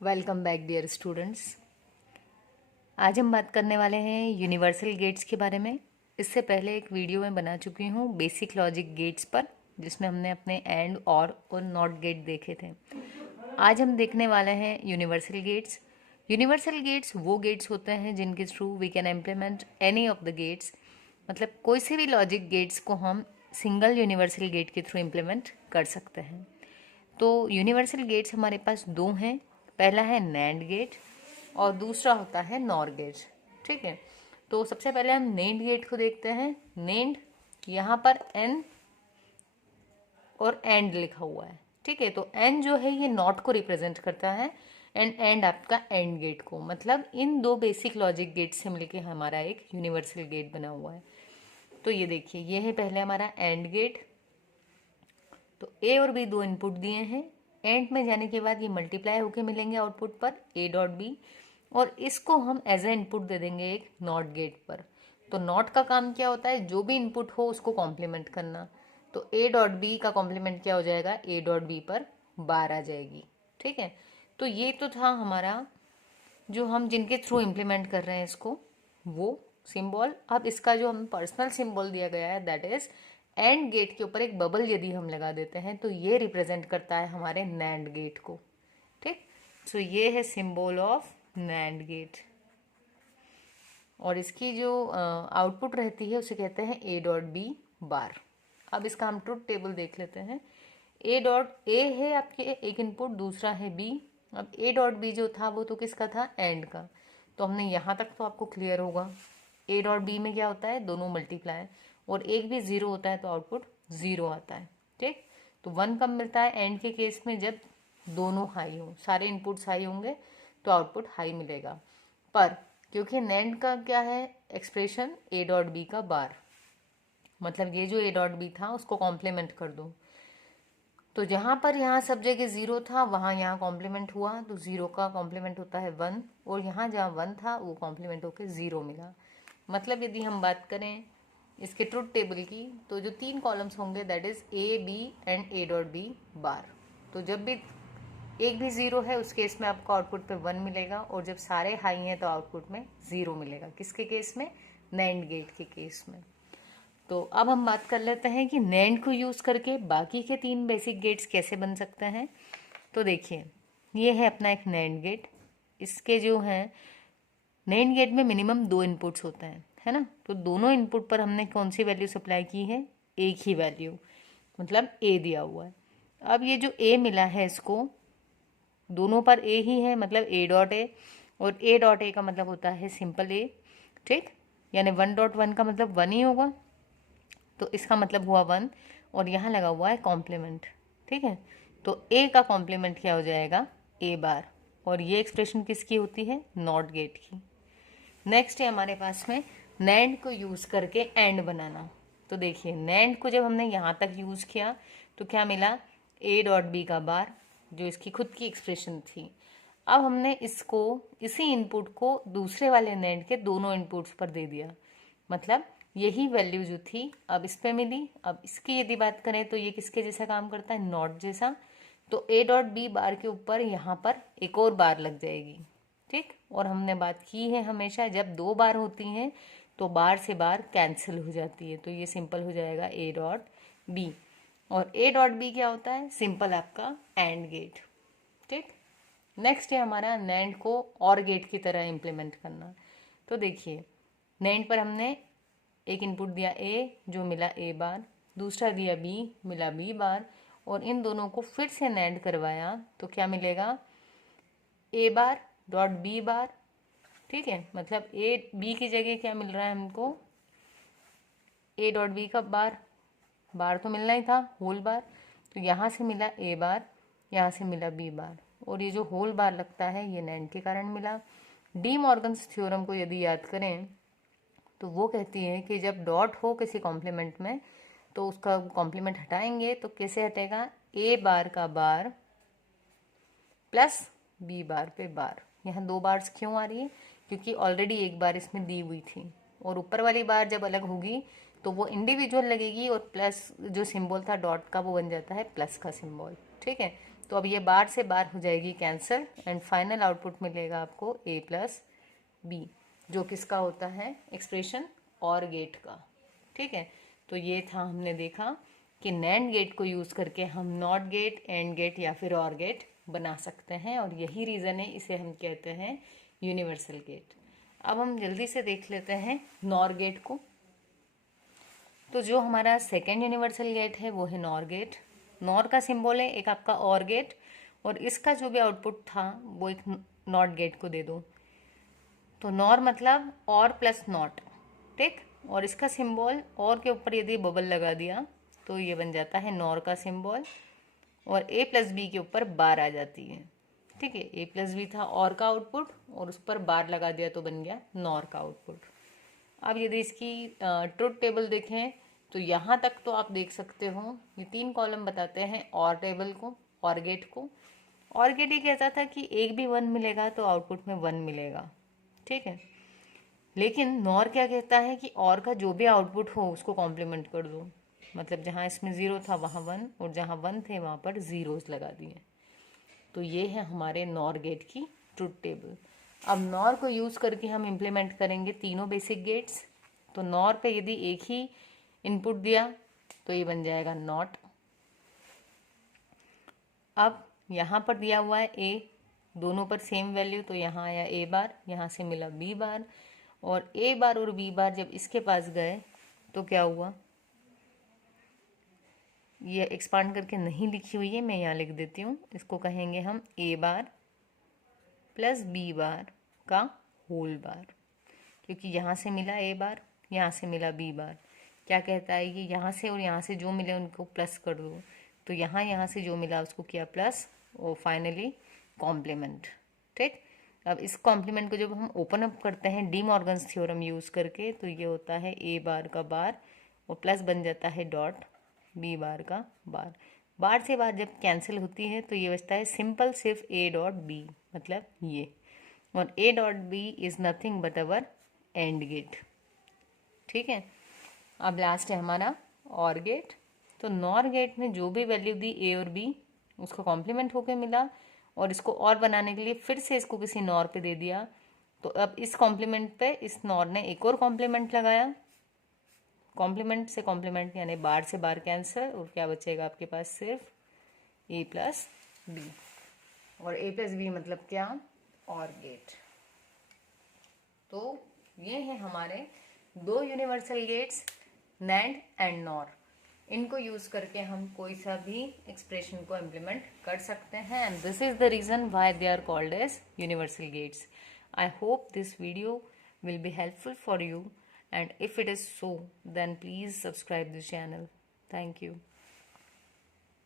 Welcome back dear students. आज हम बात करने वाले हैं यूनिवर्सल गेट्स के बारे में। इससे पहले एक वीडियो में बना चुकी हूँ बेसिक लॉजिक गेट्स पर, जिसमें हमने अपने एंड और नॉट गेट देखे थे। आज हम देखने वाले हैं यूनिवर्सल गेट्स। यूनिवर्सल गेट्स वो गेट्स होते हैं जिनके through we can implement any of the gates, मतलब कोई से भी लॉजिक गेट्स को हम सिंगल यूनिवर्सल गेट के थ्रू इम्प्लीमेंट कर सकते हैं। तो यूनिवर्सल गेट्स हमारे पास दो हैं। पहला है नैंड गेट और दूसरा होता है नॉर गेट। ठीक है, तो सबसे पहले हम नैंड गेट को देखते हैं। नैंड, यहाँ पर एन और एंड लिखा हुआ है। ठीक है, तो एन जो है ये नॉट को रिप्रेजेंट करता है एंड आपका एंड गेट को, मतलब इन दो बेसिक लॉजिक गेट से मिलके हमारा एक यूनिवर्सल गेट बना हुआ है। तो ये देखिए, ये है पहले हमारा एंड गेट। तो ए और बी दो इनपुट दिए हैं। एंड में जाने के बाद ये मल्टीप्लाई होके मिलेंगे आउटपुट पर ए डॉट बी, और इसको हम एज ए इनपुट दे देंगे एक नॉट गेट पर। तो नॉट का काम क्या होता है, जो भी इनपुट हो उसको कॉम्प्लीमेंट करना। तो ए डॉट बी का कॉम्प्लीमेंट क्या हो जाएगा, ए डॉट बी पर बार आ जाएगी। ठीक है, तो ये तो था हमारा जो हम जिनके थ्रू इम्प्लीमेंट कर रहे हैं इसको, वो सिंबल। अब इसका जो हम पर्सनल सिंबल दिया गया है, दैट इज एंड गेट के ऊपर एक बबल यदि हम लगा देते हैं तो ये रिप्रेजेंट करता है हमारे नैंड गेट को। ठीक, सो ये है सिंबल ऑफ नैंड गेट, और इसकी जो आउटपुट रहती है उसे कहते हैं ए डॉट बी बार। अब इसका हम ट्रुथ टेबल देख लेते हैं। ए डॉट ए है आपके एक इनपुट, दूसरा है बी। अब ए डॉट बी जो था वो तो किसका था, एंड का। तो हमने यहाँ तक तो आपको क्लियर होगा। ए डॉट बी में क्या होता है, दोनों मल्टीप्लाई, और एक भी जीरो होता है तो आउटपुट जीरो आता है। ठीक, तो वन कब मिलता है एंड के केस में, जब दोनों हाई हों, सारे इनपुट्स हाई होंगे तो आउटपुट हाई मिलेगा। पर क्योंकि नैंड का क्या है एक्सप्रेशन, ए डॉट बी का बार, मतलब ये जो ए डॉट बी था उसको कॉम्प्लीमेंट कर दो। तो जहाँ पर यहाँ सब जगह जीरो था वहाँ यहाँ कॉम्प्लीमेंट हुआ, तो जीरो का कॉम्प्लीमेंट होता है वन, और यहाँ जहाँ वन था वो कॉम्प्लीमेंट होकर जीरो मिला। मतलब यदि हम बात करें इसके ट्रुथ टेबल की, तो जो तीन कॉलम्स होंगे that is A B and A dot B bar. तो जब भी एक भी जीरो है उस केस में आपको आउटपुट पे वन मिलेगा, और जब सारे हाई हैं तो आउटपुट में जीरो मिलेगा। किसके केस में, नैंड गेट के केस में। तो अब हम बात कर लेते हैं कि नैंड को यूज़ करके बाकी के तीन बेसिक गेट्स कैसे बन सकते हैं। तो देखिए, ये है अपना एक नैंड गेट। इसके जो हैं, नैंड गेट में मिनिमम दो इनपुट्स होते हैं, है ना। तो दोनों इनपुट पर हमने कौन सी वैल्यू सप्लाई की है, एक ही वैल्यू, मतलब ए दिया हुआ है। अब ये जो ए मिला है इसको, दोनों पर ए ही है, मतलब ए डॉट ए, और ए डॉट ए का मतलब होता है सिंपल ए। ठीक, यानी वन डॉट वन का मतलब वन ही होगा, तो इसका मतलब हुआ वन, और यहाँ लगा हुआ है कॉम्प्लीमेंट। ठीक है, तो ए का कॉम्प्लीमेंट क्या हो जाएगा, ए बार, और ये एक्सप्रेशन किसकी होती है, नॉट गेट की। नेक्स्ट है हमारे पास में नैंड को यूज़ करके एंड बनाना। तो देखिए, नैंड को जब हमने यहाँ तक यूज़ किया तो क्या मिला, ए डॉट बी का बार, जो इसकी खुद की एक्सप्रेशन थी। अब हमने इसको, इसी इनपुट को दूसरे वाले नैंड के दोनों इनपुट्स पर दे दिया, मतलब यही वैल्यू जो थी अब इस पे मिली। अब इसकी यदि बात करें तो ये किसके जैसा काम करता है, नॉट जैसा। तो ए डॉट बी बार के ऊपर यहाँ पर एक और बार लग जाएगी। ठीक, और हमने बात की है हमेशा, जब दो बार होती हैं तो बार से बार कैंसिल हो जाती है, तो ये सिंपल हो जाएगा ए डॉट बी। और ए डॉट बी क्या होता है, सिंपल आपका एंड गेट। ठीक, नेक्स्ट है हमारा नैंड को और गेट की तरह इम्प्लीमेंट करना। तो देखिए, नैंड पर हमने एक इनपुट दिया ए, जो मिला ए बार, दूसरा दिया बी, मिला बी बार, और इन दोनों को फिर से नैंड करवाया तो क्या मिलेगा, ए बार डॉट बी बार। ठीक है, मतलब ए बी की जगह क्या मिल रहा है हमको, ए डॉट बी का बार, बार तो मिलना ही था, होल बार। तो यहाँ से मिला ए बार, यहाँ से मिला बी बार, और ये जो होल बार लगता है ये नैंड के कारण मिला। डी मॉर्गन्स थ्योरम को यदि याद करें तो वो कहती है कि जब डॉट हो किसी कॉम्प्लीमेंट में तो उसका कॉम्प्लीमेंट हटाएंगे तो कैसे हटेगा, ए बार का बार प्लस बी बार पे बार। यहाँ दो बार्स क्यों आ रही है, क्योंकि ऑलरेडी एक बार इसमें दी हुई थी, और ऊपर वाली बार जब अलग होगी तो वो इंडिविजुअल लगेगी, और प्लस जो सिंबल था डॉट का वो बन जाता है प्लस का सिंबल। ठीक है, तो अब ये बार से बार हो जाएगी कैंसिल एंड फाइनल आउटपुट मिलेगा आपको a प्लस बी, जो किसका होता है एक्सप्रेशन और गेट का। ठीक है, तो ये था, हमने देखा कि नैंड गेट को यूज़ करके हम नॉट गेट, एंड गेट या फिर और गेट बना सकते हैं, और यही रीज़न है इसे हम कहते हैं यूनिवर्सल गेट। अब हम जल्दी से देख लेते हैं नॉर गेट को। तो जो हमारा सेकेंड यूनिवर्सल गेट है वो है नॉर गेट। नॉर का सिंबल है एक आपका और गेट, और इसका जो भी आउटपुट था वो एक नॉट गेट को दे दो। तो नॉर मतलब और प्लस नॉट, ठीक, और इसका सिंबल और के ऊपर यदि बबल लगा दिया तो ये बन जाता है नॉर का सिंबल, और ए प्लस बी के ऊपर बार आ जाती है। ठीक है, ए प्लस बी था और का आउटपुट, और उस पर बार लगा दिया तो बन गया नॉर का आउटपुट। अब यदि इसकी ट्रुथ टेबल देखें तो यहाँ तक तो आप देख सकते हो, ये 3 कॉलम बताते हैं और टेबल को, और गेट को। और गेट ये कहता था कि एक भी 1 मिलेगा तो आउटपुट में 1 मिलेगा। ठीक है, लेकिन नॉर क्या कहता है कि और का जो भी आउटपुट हो उसको कॉम्प्लीमेंट कर दो, मतलब जहाँ इसमें 0 था वहाँ 1, और जहाँ 1 थे वहाँ पर जीरोस लगा दिए। तो ये है हमारे नॉर गेट की ट्रुथ टेबल। अब नॉर को यूज़ करके हम इम्प्लीमेंट करेंगे तीनों बेसिक गेट्स। तो नॉर पे यदि एक ही इनपुट दिया तो ये बन जाएगा नॉट। अब यहाँ पर दिया हुआ है ए, दोनों पर सेम वैल्यू, तो यहाँ आया ए बार, यहाँ से मिला बी बार, और ए बार और बी बार जब इसके पास गए तो क्या हुआ, ये एक्सपांड करके नहीं लिखी हुई है, मैं यहाँ लिख देती हूँ। इसको कहेंगे हम ए बार प्लस बी बार का होल बार, क्योंकि यहाँ से मिला ए बार, यहाँ से मिला बी बार। क्या कहता है ये, यहाँ से और यहाँ से जो मिले उनको प्लस कर दो, तो यहाँ से जो मिला उसको किया प्लस, और फाइनली कॉम्प्लीमेंट। ठीक, अब इस कॉम्प्लीमेंट को जब हम ओपन अप करते हैं डी मॉर्गन्स थ्योरम यूज़ करके, तो ये होता है ए बार का बार, और प्लस बन जाता है डॉट बी बार का बार। बार से बार जब कैंसिल होती है तो ये बचता है सिंपल सिर्फ ए डॉट बी, मतलब ये, और A dot B is nothing but our AND gate. ठीक है, अब लास्ट है हमारा और गेट। तो नॉर गेट में जो भी वैल्यू दी ए और बी उसका कॉम्प्लीमेंट होके मिला, और इसको और बनाने के लिए फिर से इसको किसी नॉर पे दे दिया, तो अब इस कॉम्प्लीमेंट पे इस नॉर ने एक और कॉम्प्लीमेंट लगाया। कॉम्प्लीमेंट से कॉम्प्लीमेंट यानी बार से बार कैंसिल, और क्या बचेगा आपके पास सिर्फ ए प्लस बी, और ए प्लस बी मतलब क्या, और गेट। तो ये है हमारे 2 universal gates, NAND and NOR. इनको यूज करके हम कोई सा भी एक्सप्रेशन को इम्प्लीमेंट कर सकते हैं, and this is the reason why they are called as universal gates. I hope this video will be helpful for you, and if it is so, then please subscribe the channel. Thank you.